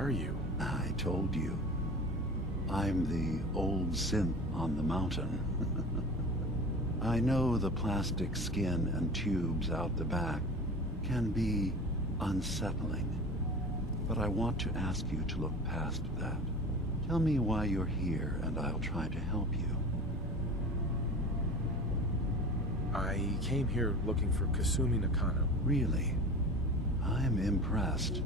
are you? I told you. I'm the old synth on the mountain. I know the plastic skin and tubes out the back can be unsettling, but I want to ask you to look past that. Tell me why you're here, and I'll try to help you. I came here looking for Kasumi Nakano. Really? I'm impressed.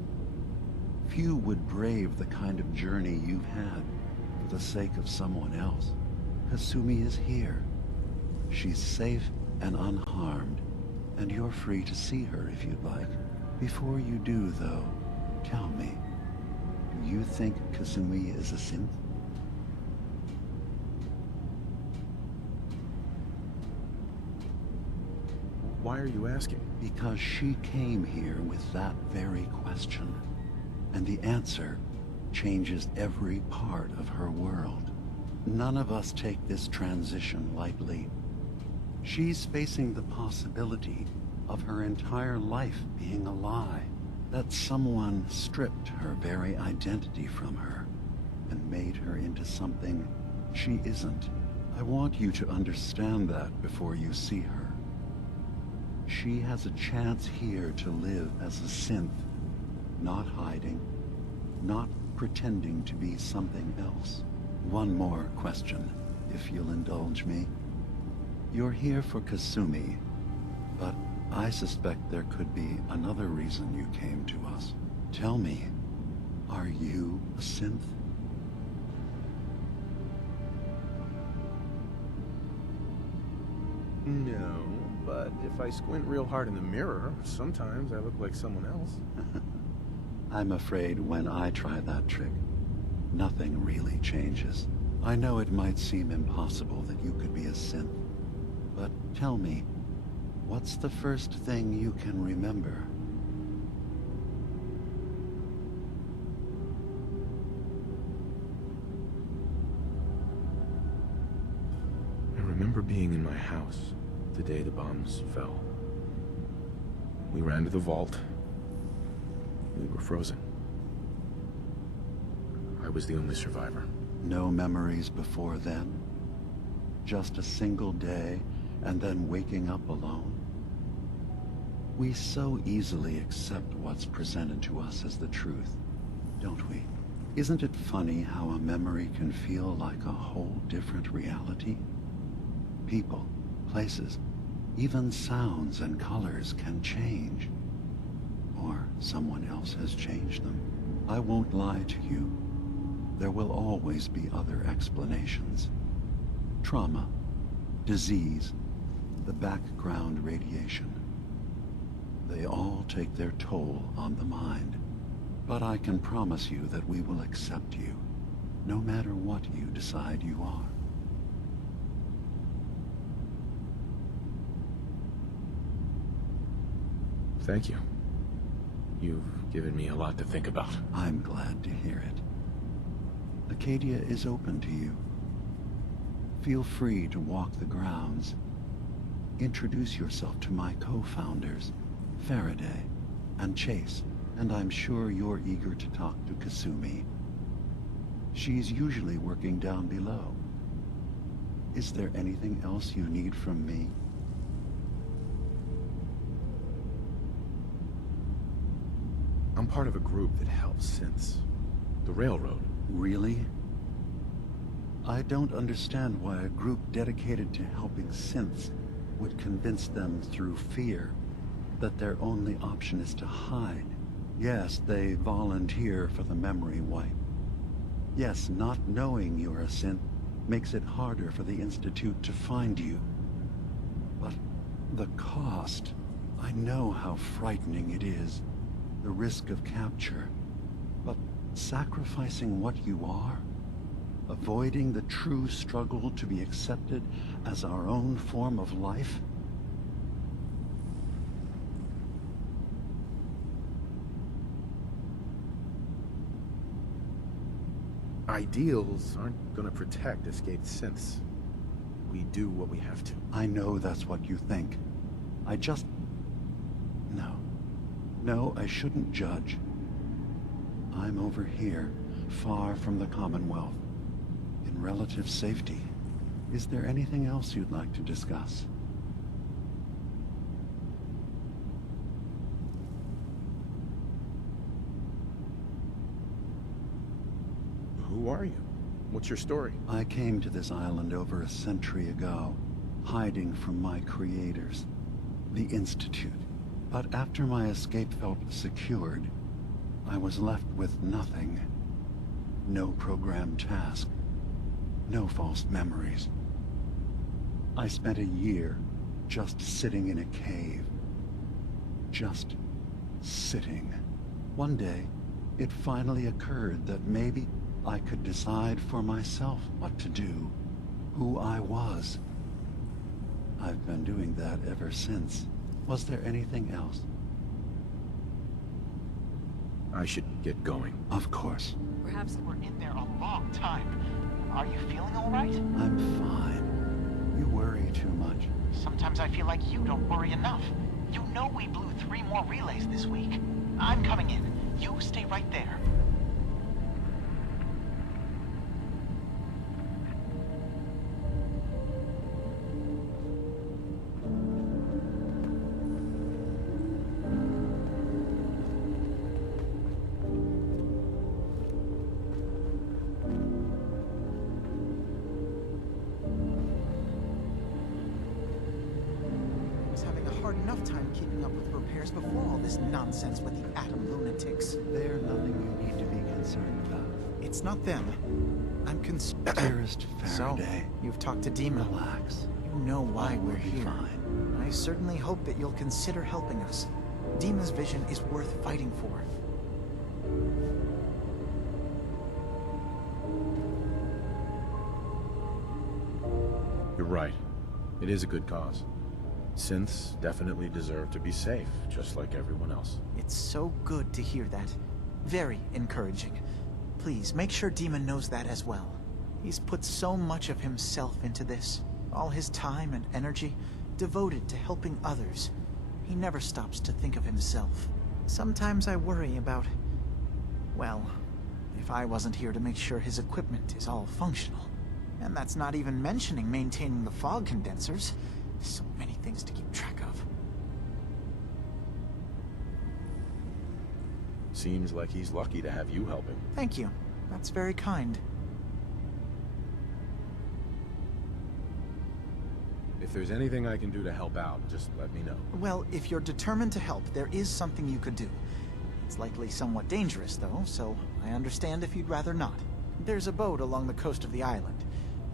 Few would brave the kind of journey you've had for the sake of someone else. Kasumi is here. She's safe and unharmed, and you're free to see her if you'd like. Before you do, though, tell me, do you think Kasumi is a synth? Why are you asking? Because she came here with that very question, and the answer changes every part of her world. None of us take this transition lightly. She's facing the possibility of her entire life being a lie, that someone stripped her very identity from her and made her into something she isn't. I want you to understand that before you see her. She has a chance here to live as a synth, not hiding, not pretending to be something else. One more question, if you'll indulge me. You're here for Kasumi, but I suspect there could be another reason you came to us. Tell me, are you a synth? No, but if I squint real hard in the mirror, sometimes I look like someone else. I'm afraid when I try that trick, nothing really changes. I know it might seem impossible that you could be a synth, but tell me, what's the first thing you can remember? I remember being in my house the day the bombs fell. We ran to the vault. We were frozen. I was the only survivor. No memories before then? Just a single day, and then waking up alone? We so easily accept what's presented to us as the truth, don't we? Isn't it funny how a memory can feel like a whole different reality? People, places, even sounds and colors can change. Or someone else has changed them. I won't lie to you. There will always be other explanations. Trauma, disease, the background radiation. They all take their toll on the mind. But I can promise you that we will accept you, no matter what you decide you are. Thank you. You've given me a lot to think about. I'm glad to hear it. Acadia is open to you. Feel free to walk the grounds. Introduce yourself to my co-founders, Faraday and Chase, and I'm sure you're eager to talk to Kasumi. She's usually working down below. Is there anything else you need from me? I'm part of a group that helps synths. The Railroad. Really? I don't understand why a group dedicated to helping synths would convince them through fear that their only option is to hide. Yes, they volunteer for the memory wipe. Yes, not knowing you're a synth makes it harder for the Institute to find you. But the cost, I know how frightening it is. The risk of capture. But sacrificing what you are, avoiding the true struggle to be accepted as our own form of life? Ideals aren't gonna protect escaped synths. We do what we have to. I know that's what you think. I just... No. No, I shouldn't judge. I'm over here, far from the Commonwealth, in relative safety. Is there anything else you'd like to discuss? Who are you? What's your story? I came to this island over a century ago, hiding from my creators, the Institute. But after my escape felt secured, I was left with nothing. No programmed task. No false memories. I spent a year just sitting in a cave. Just sitting. One day, it finally occurred that maybe I could decide for myself what to do, who I was. I've been doing that ever since. Was there anything else? I should get going. Of course. Perhaps we're in there a long time. Are you feeling all right? I'm fine. You worry too much. Sometimes I feel like you don't worry enough. You know we blew 3 more relays this week. I'm coming in. You stay right there. Hard enough time keeping up with repairs before all this nonsense with the atom lunatics. They're nothing you need to be concerned about. It's not them. I'm concerned. Dearest So, Faraday, you've talked to Dima. relax. You know why All will we're be here. fine. I certainly hope that you'll consider helping us. Dima's vision is worth fighting for. You're right. It is a good cause. Synths definitely deserve to be safe, just like everyone else. It's so good to hear that. Very encouraging. Please, make sure Dima knows that as well. He's put so much of himself into this. All his time and energy devoted to helping others. He never stops to think of himself. Sometimes I worry about... well, if I wasn't here to make sure his equipment is all functional. And that's not even mentioning maintaining the fog condensers. So many things to keep track of. Seems like he's lucky to have you helping. Thank you. That's very kind. If there's anything I can do to help out, just let me know. Well, if you're determined to help, there is something you could do. It's likely somewhat dangerous, though, so I understand if you'd rather not. There's a boat along the coast of the island.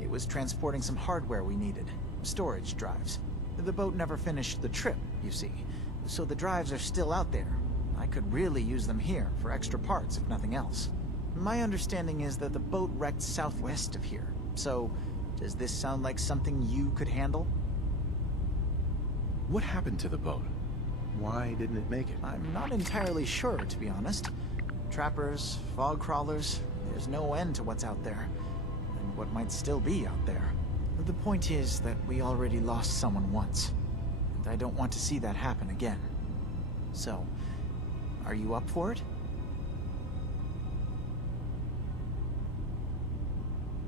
It was transporting some hardware we needed. Storage drives. The boat never finished the trip, you see, so the drives are still out there. I could really use them here for extra parts, if nothing else. My understanding is that the boat wrecked southwest of here, so does this sound like something you could handle? What happened to the boat? Why didn't it make it? I'm not entirely sure, to be honest. Trappers, fog crawlers, there's no end to what's out there, and what might still be out there. The point is that we already lost someone once, and I don't want to see that happen again. So, are you up for it?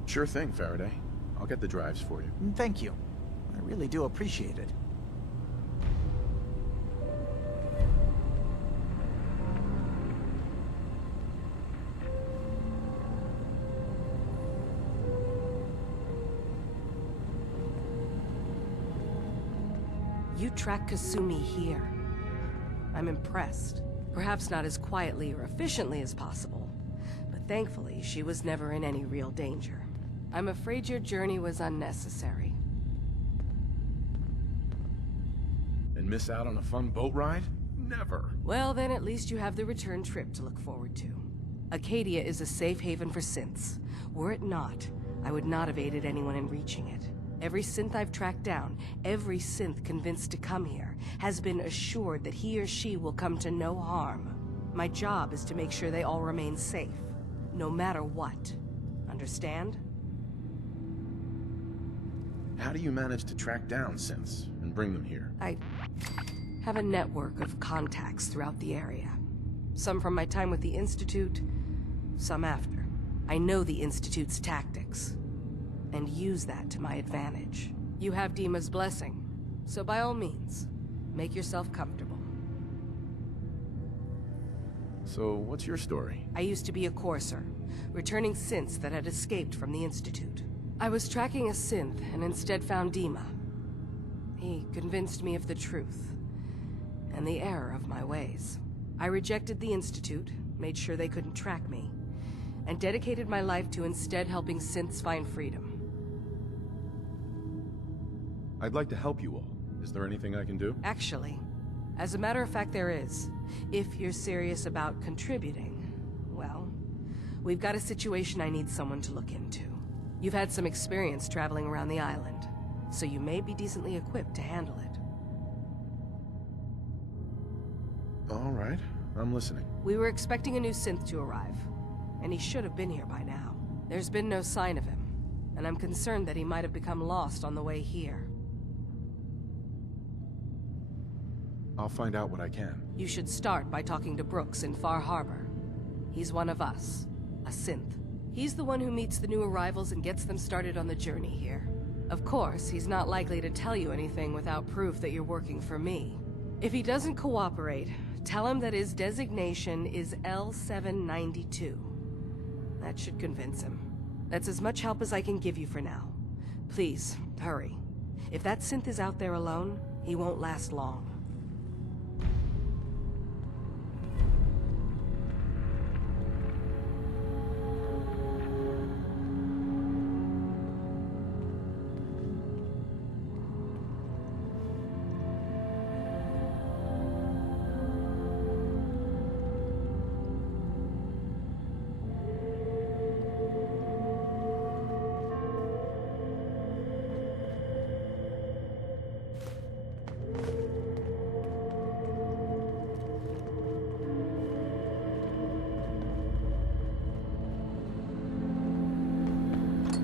Sure thing, Faraday. I'll get the drives for you. Thank you. I really do appreciate it. You track Kasumi here. I'm impressed. Perhaps not as quietly or efficiently as possible, but thankfully she was never in any real danger. I'm afraid your journey was unnecessary. And miss out on a fun boat ride? Never. Well, then at least you have the return trip to look forward to. Acadia is a safe haven for synths. Were it not, I would not have aided anyone in reaching it. Every synth I've tracked down, every synth convinced to come here, has been assured that he or she will come to no harm. My job is to make sure they all remain safe, no matter what. Understand? How do you manage to track down synths and bring them here? I have a network of contacts throughout the area. Some from my time with the Institute, some after. I know the Institute's tactics, and use that to my advantage. You have Dima's blessing, so by all means, make yourself comfortable. So, what's your story? I used to be a courser, returning synths that had escaped from the Institute. I was tracking a synth and instead found Dima. He convinced me of the truth, and the error of my ways. I rejected the Institute, made sure they couldn't track me, and dedicated my life to instead helping synths find freedom. I'd like to help you all. Is there anything I can do? Actually, as a matter of fact, there is. If you're serious about contributing, well, we've got a situation I need someone to look into. You've had some experience traveling around the island, so you may be decently equipped to handle it. All right, I'm listening. We were expecting a new synth to arrive, and he should have been here by now. There's been no sign of him, and I'm concerned that he might have become lost on the way here. I'll find out what I can. You should start by talking to Brooks in Far Harbor. He's one of us, a synth. He's the one who meets the new arrivals and gets them started on the journey here. Of course, he's not likely to tell you anything without proof that you're working for me. If he doesn't cooperate, tell him that his designation is L792. That should convince him. That's as much help as I can give you for now. Please, hurry. If that synth is out there alone, he won't last long.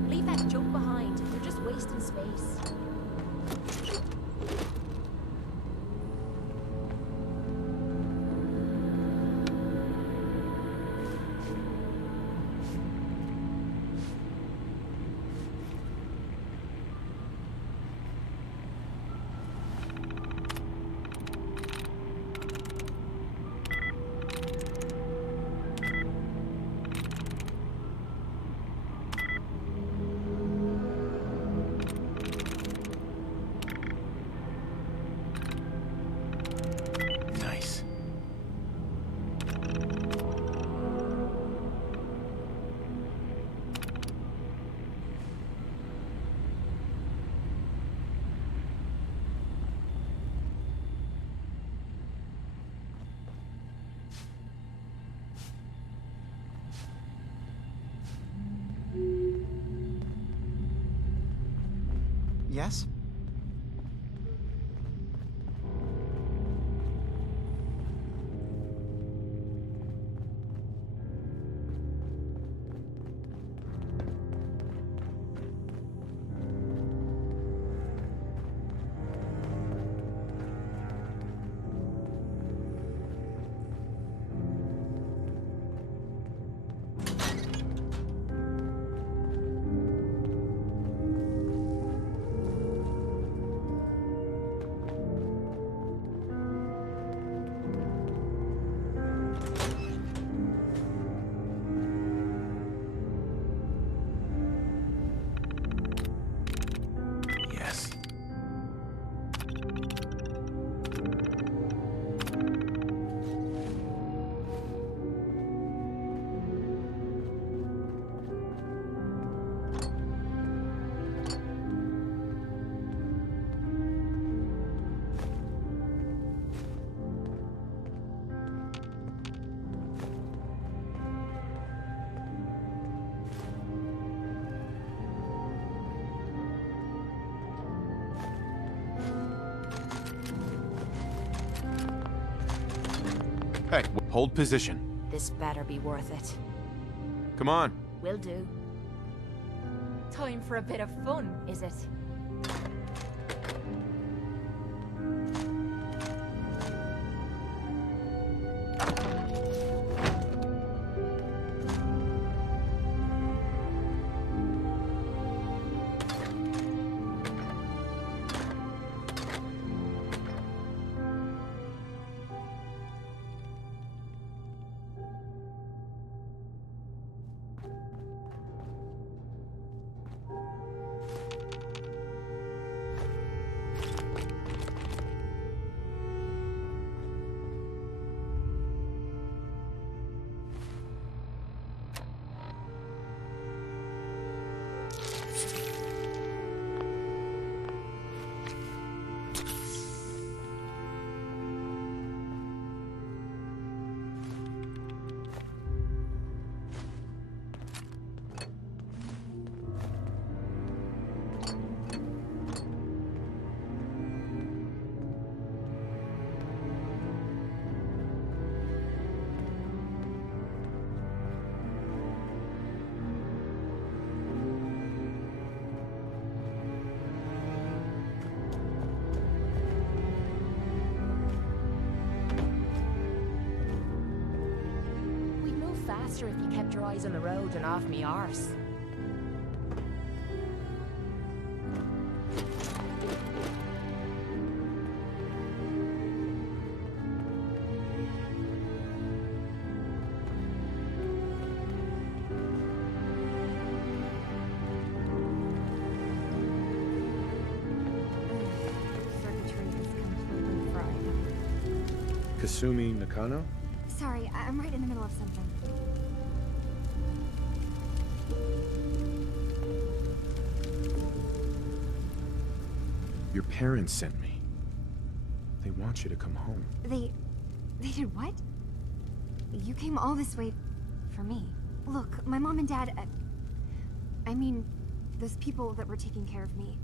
Leave that junk behind. You're just wasting space. Nice. Yes? Yes. Hey, hold position. This better be worth it. Come on. Will do. Time for a bit of fun, is it? faster if you kept your eyes on the road and off me arse. Circuitry is completely fried. Kasumi Nakano? Sorry, I'm right in the middle of something. Your parents sent me. They want you to come home. They did what? You came all this way for me. Look, my mom and dad, I mean, those people that were taking care of me,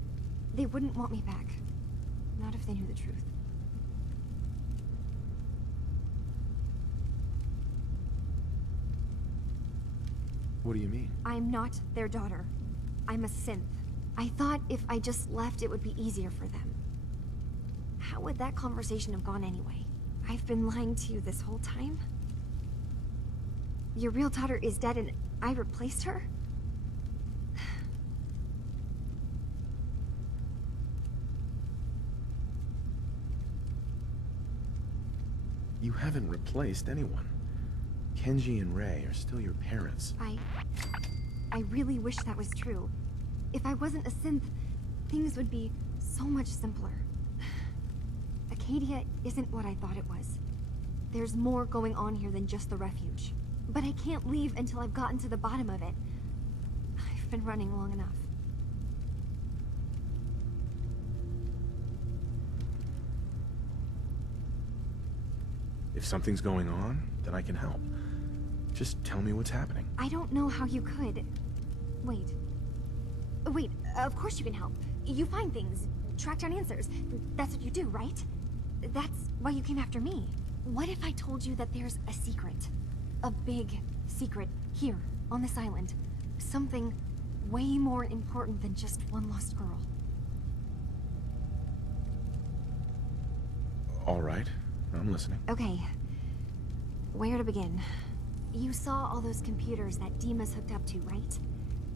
they wouldn't want me back. Not if they knew the truth. What do you mean? I'm not their daughter. I'm a synth. I thought if I just left, it would be easier for them. How would that conversation have gone anyway? I've been lying to you this whole time? Your real daughter is dead and I replaced her? You haven't replaced anyone. Kenji and Rei are still your parents. I really wish that was true. If I wasn't a synth, things would be so much simpler. Acadia isn't what I thought it was. There's more going on here than just the refuge. But I can't leave until I've gotten to the bottom of it. I've been running long enough. If something's going on, then I can help. Just tell me what's happening. I don't know how you could. Wait. Wait, of course you can help. You find things, track down answers. That's what you do, right? That's why you came after me. What if I told you that there's a secret? A big secret here, on this island. Something way more important than just one lost girl. All right, I'm listening. Okay. Where to begin? You saw all those computers that Dima's hooked up to, right?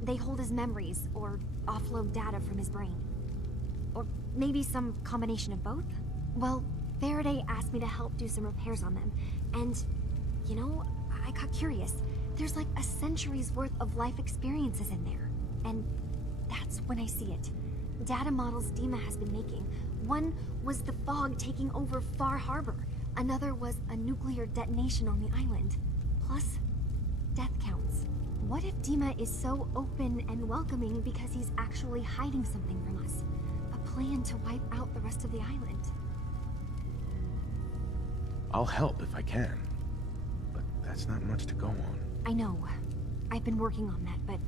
They hold his memories, or offload data from his brain. Or maybe some combination of both? Well, Faraday asked me to help do some repairs on them, and, you know, I got curious. There's like a century's worth of life experiences in there. And that's when I see it. Data models Dima has been making. One was the fog taking over Far Harbor. Another was a nuclear detonation on the island. Plus, death counts. What if Dima is so open and welcoming because he's actually hiding something from us? A plan to wipe out the rest of the island. I'll help if I can. But that's not much to go on. I know. I've been working on that, but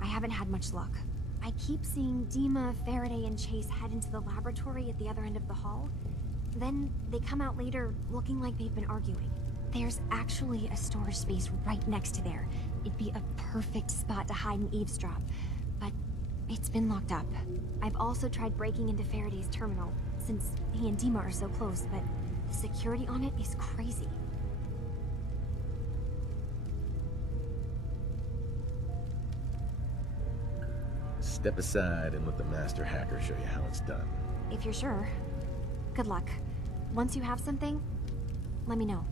I haven't had much luck. I keep seeing Dima, Faraday, and Chase head into the laboratory at the other end of the hall. Then they come out later looking like they've been arguing. There's actually a storage space right next to there. It'd be a perfect spot to hide and eavesdrop. But it's been locked up. I've also tried breaking into Faraday's terminal, since he and Dima are so close, but the security on it is crazy. Step aside and let the master hacker show you how it's done. If you're sure. Good luck. Once you have something, let me know.